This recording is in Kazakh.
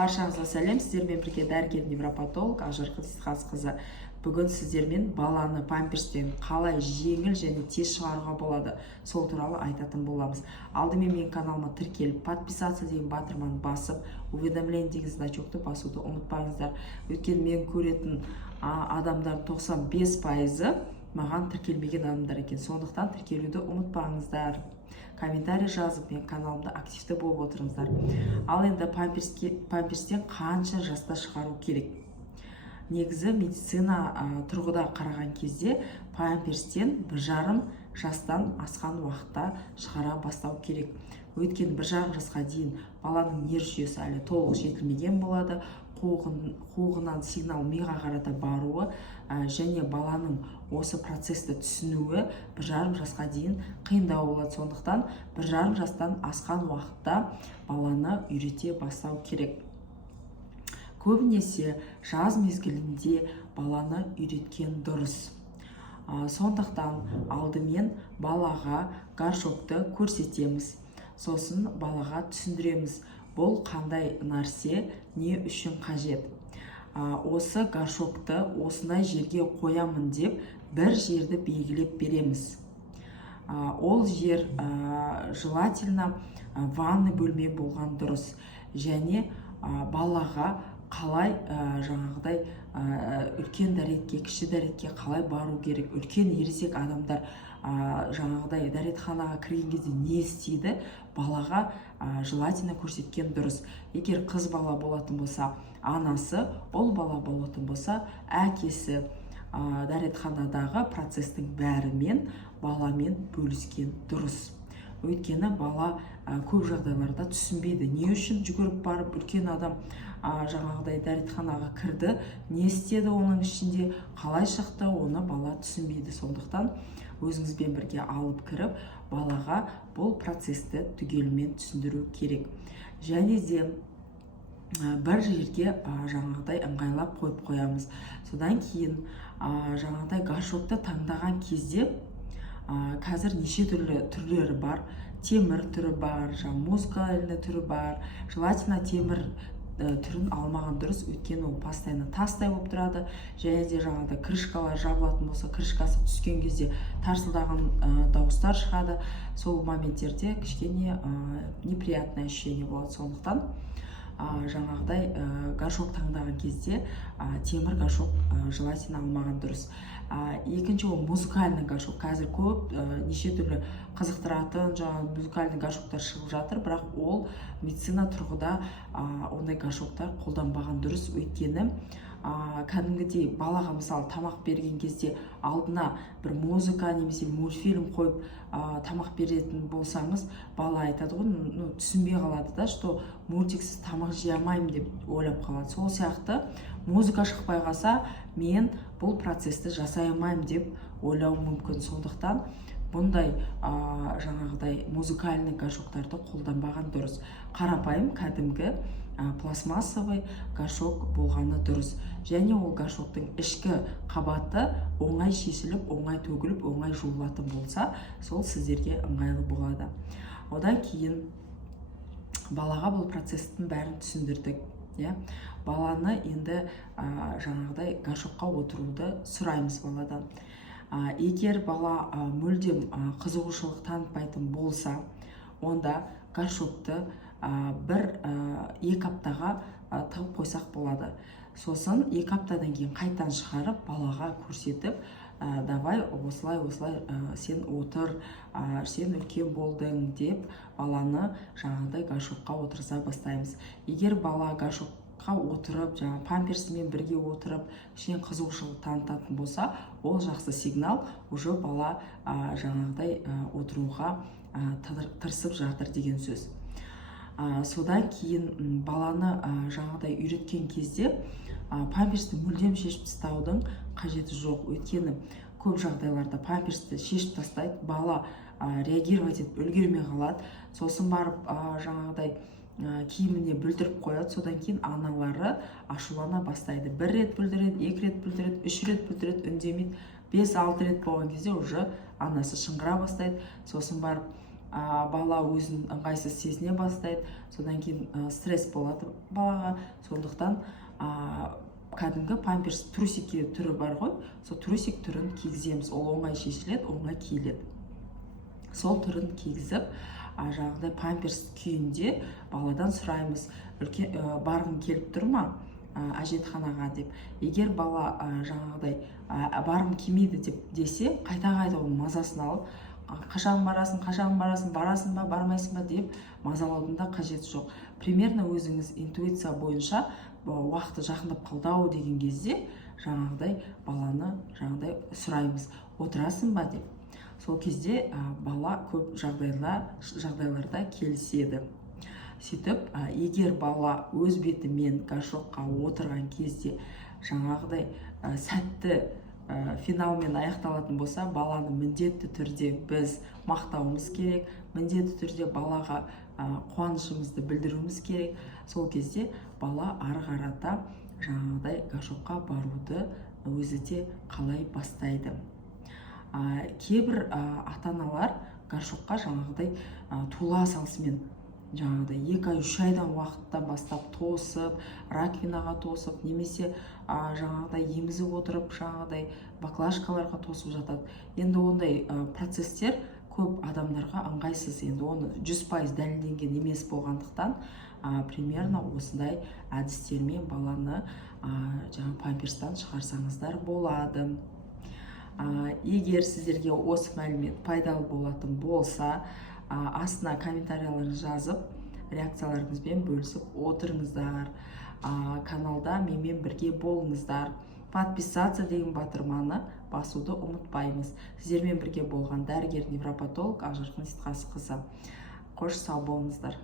Баршаңызға сәлем, сіздермен бірге дәрігер невропатолог Ақжарқын Сейтқазықызы. Бүгін сіздермен баланы памперстен қалай жеңіл және тез шығаруға болады, сол туралы айтатын боламыз. Алдымен мен каналыма тіркеліп, подписаться деген батырманы басып, уведомление деген значокты басуды ұмытпаңыздар. Өйткені мен көретін адамдар 95%-ы маған тіркелмеген адамдар екен. Сондықтан тіркелуді ұмытпаңыздар. Комментарий жазып, мен каналымда активті болып отырыңыздар. Ал енді памперстен қанша жаста шығару керек? Негізі медицина тұрғыда қараған кезде памперстен 1,5 жастан асқан уақытта шығара бастау керек. Өйткені 1,5 жасқа дейін баланың нерв жүйесі әлі толық жетілмеген болады. Қуығынан сигнал миға қарата баруы және баланың осы процесті түсінуі 1,5 жасқа дейін қиындау болады. Сондықтан 1,5 жастан асқан уақытта баланы үйрете бастау керек. Көбінесе жаз мезгілінде баланы үйреткен дұрыс. Сондықтан алдымен балаға горшокты көрсетеміз. Сосын балаға түсіндіреміз, бұл қандай нәрсе, не үшін қажет. Осы горшокты осындай жерге қоямын деп бір жерді белгілеп береміз. Ол жер желательно ванны бөлме болған дұрыс. Және балаға қалай жаңағыдай үлкен дәретке, кіші дәретке қалай бару керек. Үлкен ересек адамдар жаңағыдай дәретханаға кірген кезде не істейді, балаға желательно көрсеткен дұрыс. Егер қыз бала болатын болса, анасы, ұл бала болатын болса, әкесі дәретханадағы процестің бәрімен баламен бөліскен дұрыс. Өйткені бала көп жағдайларда түсінбейді. Не үшін жүгіріп барып үлкен адам жаңағыдай дәретханаға кірді, не істеді оның ішінде, қалай шықты, оны бала түсінбейді. Сондықтан өзіңізбен бірге алып кіріп, балаға бұл процесті түгелімен түсіндіру керек. Және де бір жерге жаңағыдай ыңғайлап қойып қоямыз. Содан кейін жаңағыдай горшокты таңдаған кезде қазір неше түрлері бар. Темір түрі бар, музыкальный түрі бар. Желательно темір түрін алмаған дұрыс, өйткені ол постоянно тастай болып тұрады. Және де жаңағыдай крышкалар жабылатын болса, крышкасы түскен кезде тарсылдаған дауыстар шығады. Сол моменттерде кішкене неприятное ощущение болады. Сондықтан жаңағыдай горшок таңдаған кезде темір горшок желательно алмаған дұрыс. Екінші ол музыкальный горшок. Қазір көп неше түрлі қызықтыратын музыкальный горшоктар шығып жатыр, бірақ ол медицина тұрғыда ондай горшоктар қолданбаған дұрыс. Өйткені кәдімгідей балаға мысалы тамақ берген кезде алдына бір музыка немесе мультфильм қойып тамақ беретін болсаңыз, бала айтады ғой, түсінбей қалады да, что мультиксіз тамақ жей алмаймын деп ойлап қалады. Сол сияқты музыка шықпай қалса, мен бұл процесті жасай алмаймын деп ойлау мүмкін. Сондықтан бұндай жаңағыдай музыкальный горшоктарды қолданбаған дұрыс. Қарапайым кәдімгі пластмассовый горшок болғаны дұрыс. Және ол горшоктың ішкі қабаты оңай шешіліп, оңай төгіліп, оңай жуылатын болса, сол сіздерге ыңғайлы болады. Одан кейін балаға бұл процестің бәрін түсіндірдік. Баланы енді жаңағыдай горшокқа отыруды сұраймыз баладан. Егер бала мүлдем қызығушылық танытпайтын болса, онда горшокты 1-2 аптаға тығып қойсақ болады. Сосын 2 аптадан кейін қайтан шығарып, балаға көрсетіп, давай осылай сен отыр, сен үлкен болдың деп баланы жаңағыдай горшокқа отырса бастаймыз. Егер бала горшокқа отырып, памперсімен бірге отырып, кішкене қызығушылық танытатын болса, ол жақсы сигнал, уже бала жаңағыдай отыруға тырысып жатыр деген сөз. Содан кейін баланы жаңағыдай үйреткен кезде памперсті мүлдем шешіп тастаудың қажеті жоқ. Өйткені көп жағдайларда памперсті шешіп тастайды, бала реагировать етіп үлгермей қалады. Сосын барып жаңағыдай киіміне бүлдіріп қояды. Содан кейін аналары ашулана бастайды. 1 рет бүлдіреді, 2 рет бүлдіреді, 3 рет бүлдіреді, үндемейді. 5-6 рет болған кезде уже анасы шыңғыра бастайды. Сосын барып бала өзін ыңғайсыз сезіне бастайды, содан кейін стресс болады балаға. Сондықтан кәдімгі памперс трусики түрі бар ғой, сол трусик түрін кигіземіз. Ол оңай шешіледі, оңай киіледі. Сол түрін кигізіп, жаңағыдай памперс күйінде баладан сұраймыз, барғың келіп тұр ма әжетханаға деп. Егер бала жаңағыдай барғым келмейді деп десе, қайта-қайта оның мазасын алып, қашан барасың, барасың ба, бармайсың ба деп мазалаудың да қажеті жоқ. Примерно өзіңіз интуиция бойынша уақыты жақындап қалды-ау деген кезде жаңағыдай баланы сұраймыз, отырасың ба деп. Сол кезде бала көп жағдайларда келіседі. Сөйтіп, егер бала өз бетімен горшокқа отырған кезде жаңағыдай сәтті финалмен аяқталатын болса, баланы міндетті түрде біз мақтауымыз керек, міндетті түрде балаға қуанышымызды білдіруіміз керек. Сол кезде бала ары қарата жаңағыдай горшокқа баруды өзі де қалай бастайды. Кейбір ата-аналар горшокқа жаңағыдай тула салысымен жаңағыдай 2 ай 3 айдан уақыттан бастап тосып, раковинаға тосып, немесе жаңағыдай емізіп отырып, жаңағыдай баклажкаларға тосып жатады. Енді ондай процесстер көп адамдарға ыңғайсыз. Енді оны 100% дәлелденген емес болғандықтан, примерно осындай әдістермен баланы памперстан шығарсаңыздар болады. Егер сіздерге осы мәлімет пайдалы болатын болса, астына комментарияларыңызды жазып, реакцияларыңызбен бөлісіп отырыңыздар. Каналда менімен бірге болыңыздар. Подписаться деген батырманы басуды ұмытпаймыз. Сіздермен бірге болған дәрігер-невропатолог Ақжарқын Сейтқасықызы. Қош сау болыңыздар.